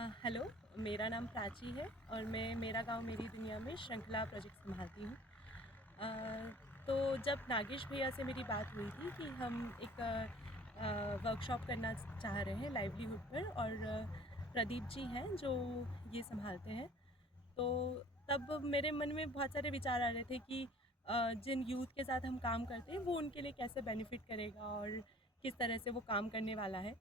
Hello, मेरा नाम प्राची है और मैं मेरा गांव मेरी दुनिया में श्रृंखला प्रोजेक्ट संभालती हूँ। तो जब नागेश भैया से मेरी बात हुई थी कि हम एक वर्कशॉप करना चाह रहे हैं लाइवलीहुड पर, और प्रदीप जी हैं जो ये संभालते हैं, तो तब मेरे मन में बहुत सारे विचार आ रहे थे कि जिन यूथ के साथ हम काम करते हैं वो उनके लिए कैसे बेनिफिट करेगा और किस तरह से वो काम करने वाला है।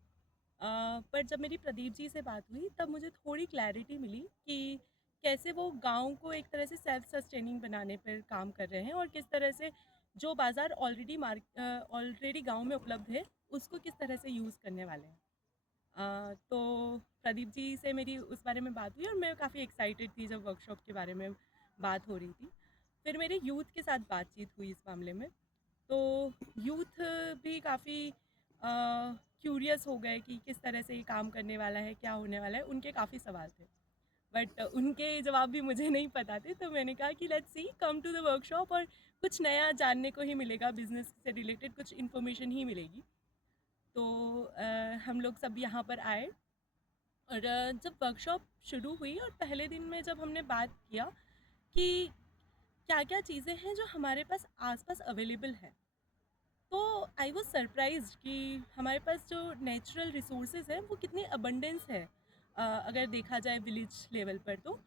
पर जब मेरी प्रदीप जी से बात हुई तब मुझे थोड़ी क्लैरिटी मिली कि कैसे वो गाँव को एक तरह से सेल्फ सस्टेनिंग बनाने पर काम कर रहे हैं, और किस तरह से जो बाज़ार ऑलरेडी गाँव में उपलब्ध है उसको किस तरह से यूज़ करने वाले हैं। तो प्रदीप जी से मेरी उस बारे में बात हुई और मैं काफ़ी एक्साइटेड थी जब वर्कशॉप के बारे में बात हो रही थी। फिर मेरे यूथ के साथ बातचीत हुई इस मामले में, तो यूथ भी काफ़ी क्यूरियस हो गए कि किस तरह से ये काम करने वाला है, क्या होने वाला है। उनके काफ़ी सवाल थे, बट उनके जवाब भी मुझे नहीं पता थे, तो मैंने कहा कि let's see, come to the workshop और कुछ नया जानने को ही मिलेगा, बिजनेस से रिलेटेड कुछ इन्फॉर्मेशन ही मिलेगी। तो हम लोग सब यहाँ पर आए, और जब वर्कशॉप शुरू हुई और पहले दिन में जब हमने बात किया कि क्या क्या चीज़ें हैं जो हमारे पास आसपास अवेलेबल है, तो आई वॉज सरप्राइज कि हमारे पास जो नेचुरल रिसोर्सेज हैं वो कितनी अबंडेंस है, अगर देखा जाए विलेज लेवल पर तो।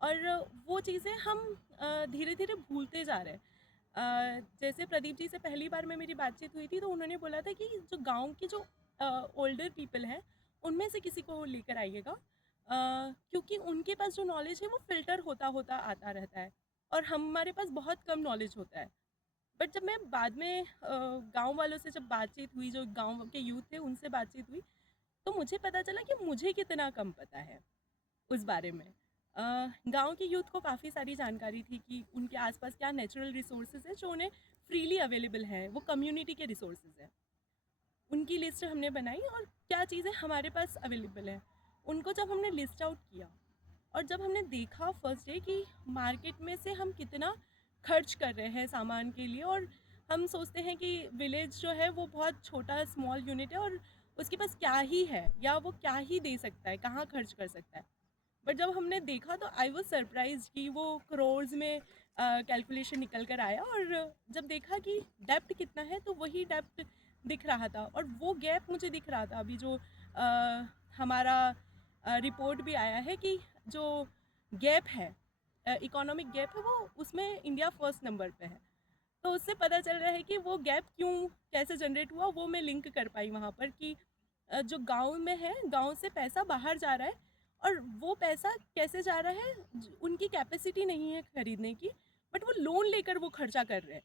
और वो चीज़ें हम धीरे धीरे भूलते जा रहे हैं। जैसे प्रदीप जी से पहली बार में मेरी बातचीत हुई थी तो उन्होंने बोला था कि जो गांव के जो ओल्डर पीपल हैं उनमें से किसी को लेकर आइएगा, क्योंकि उनके पास जो नॉलेज है वो फिल्टर होता होता आता रहता है और हमारे पास बहुत कम नॉलेज होता है। बट जब मैं बाद में गांव वालों से जब बातचीत हुई, जो गांव के यूथ थे उनसे बातचीत हुई, तो मुझे पता चला कि मुझे कितना कम पता है उस बारे में। गांव के यूथ को काफ़ी सारी जानकारी थी कि उनके आसपास क्या नेचुरल रिसोर्सेज है जो उन्हें फ्रीली अवेलेबल है, वो कम्युनिटी के रिसोर्सेज हैं। उनकी लिस्ट हमने बनाई और क्या चीज़ें हमारे पास अवेलेबल हैं उनको जब हमने लिस्ट आउट किया, और जब हमने देखा फर्स्ट डे कि मार्केट में से हम कितना खर्च कर रहे हैं सामान के लिए, और हम सोचते हैं कि विलेज जो है वो बहुत छोटा स्मॉल यूनिट है और उसके पास क्या ही है या वो क्या ही दे सकता है, कहाँ खर्च कर सकता है। बट जब हमने देखा तो आई वॉज सरप्राइज कि वो करोर्स में कैलकुलेशन निकल कर आया, और जब देखा कि डेप्थ कितना है तो वही डेप्थ दिख रहा था, और वो गैप मुझे दिख रहा था। अभी जो हमारा रिपोर्ट भी आया है कि जो गैप है, इकोनॉमिक गैप है, वो उसमें इंडिया फर्स्ट नंबर पे है। तो उससे पता चल रहा है कि वो गैप क्यों कैसे जनरेट हुआ, वो मैं लिंक कर पाई वहाँ पर कि जो गांव में है, गांव से पैसा बाहर जा रहा है, और वो पैसा कैसे जा रहा है, उनकी कैपेसिटी नहीं है खरीदने की, बट वो लोन लेकर वो खर्चा कर रहे हैं।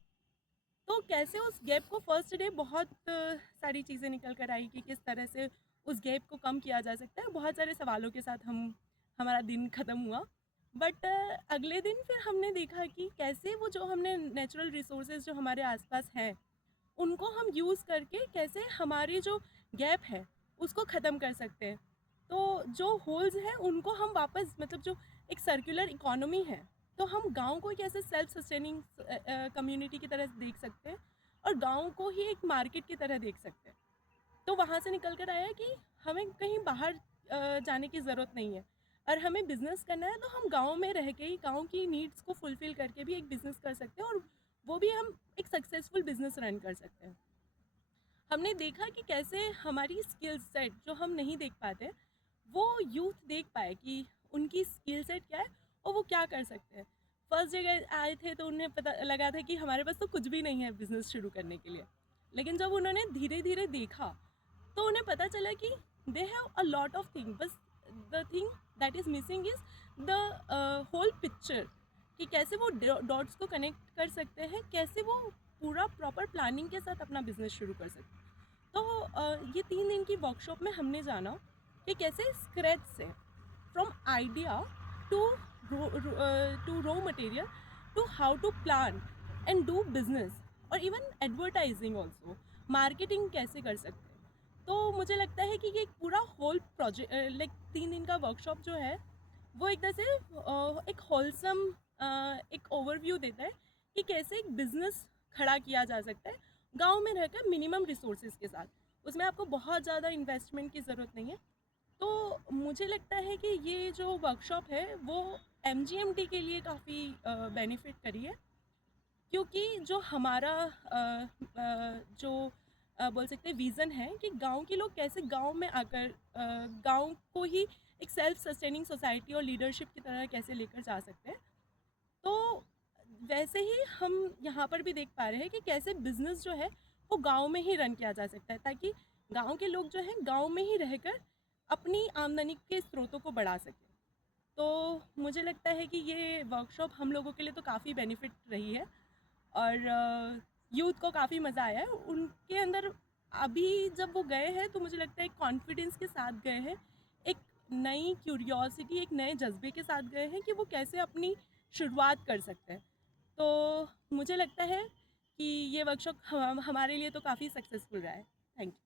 तो कैसे उस गैप को फर्स्ट डे बहुत सारी चीज़ें निकल कर आई कि किस तरह से उस गैप को कम किया जा सकता है। बहुत सारे सवालों के साथ हमारा दिन ख़त्म हुआ। बट अगले दिन फिर हमने देखा कि कैसे वो जो हमने नेचुरल रिसोर्सेज जो हमारे आसपास हैं उनको हम यूज़ करके कैसे हमारी जो गैप है उसको ख़त्म कर सकते हैं। तो जो होल्स हैं उनको हम वापस, मतलब जो एक सर्कुलर इकोनॉमी है, तो हम गांव को कैसे सेल्फ सस्टेनिंग कम्युनिटी की तरह देख सकते हैं और गांव को ही एक मार्केट की तरह देख सकते हैं। तो वहाँ से निकल कर आया कि हमें कहीं बाहर जाने की ज़रूरत नहीं है, और हमें बिज़नेस करना है तो हम गांव में रह के ही गांव की नीड्स को फुलफ़िल करके भी एक बिज़नेस कर सकते हैं, और वो भी हम एक सक्सेसफुल बिज़नेस रन कर सकते हैं। हमने देखा कि कैसे हमारी स्किल सेट जो हम नहीं देख पाते, वो यूथ देख पाए कि उनकी स्किल सेट क्या है और वो क्या कर सकते हैं। फर्स्ट जगह आए थे तो उन्हें पता लगा था कि हमारे पास तो कुछ भी नहीं है बिजनेस शुरू करने के लिए, लेकिन जब उन्होंने धीरे धीरे देखा तो उन्हें पता चला कि they have a lot of thing, बस the thing that is missing is the whole picture, कि कैसे वो डॉट्स को कनेक्ट कर सकते हैं, कैसे वो पूरा प्रॉपर प्लानिंग के साथ अपना बिजनेस शुरू कर सकते हैं। तो ये 3 दिन की वर्कशॉप में हमने जाना कि कैसे स्क्रैच से, from idea to raw material, to how to plan and do business, और इवन एडवर्टाइजिंग ऑल्सो, मार्केटिंग कैसे कर सकते हैं। तो मुझे लगता है कि ये एक पूरा होल प्रोजेक्ट, लाइक 3 दिन का वर्कशॉप जो है वो एक तरह से एक होलसम एक ओवरव्यू देता है कि कैसे एक बिजनेस खड़ा किया जा सकता है गांव में रहकर मिनिमम रिसोर्सेज के साथ। उसमें आपको बहुत ज़्यादा इन्वेस्टमेंट की ज़रूरत नहीं है। तो मुझे लगता है कि ये जो वर्कशॉप है वो एमजीएमटी के लिए काफ़ी बेनिफिट करी है, क्योंकि जो हमारा जो बोल सकते हैं विज़न है कि गांव के लोग कैसे गांव में आकर गांव को ही एक सेल्फ सस्टेनिंग सोसाइटी और लीडरशिप की तरह कैसे लेकर जा सकते हैं। तो वैसे ही हम यहाँ पर भी देख पा रहे हैं कि कैसे बिजनेस जो है वो गांव में ही रन किया जा सकता है, ताकि गांव के लोग जो हैं गांव में ही रहकर अपनी आमदनी के स्रोतों को बढ़ा सकें। तो मुझे लगता है कि ये वर्कशॉप हम लोगों के लिए तो काफ़ी बेनिफिट रही है, और यूथ को काफ़ी मज़ा आया है उनके अंदर। अभी जब वो गए हैं तो मुझे लगता है एक कॉन्फिडेंस के साथ गए हैं, एक नई क्यूरियोसिटी, एक नए जज्बे के साथ गए हैं कि वो कैसे अपनी शुरुआत कर सकते हैं। तो मुझे लगता है कि ये वर्कशॉप हमारे लिए तो काफ़ी सक्सेसफुल रहा है। Thank you.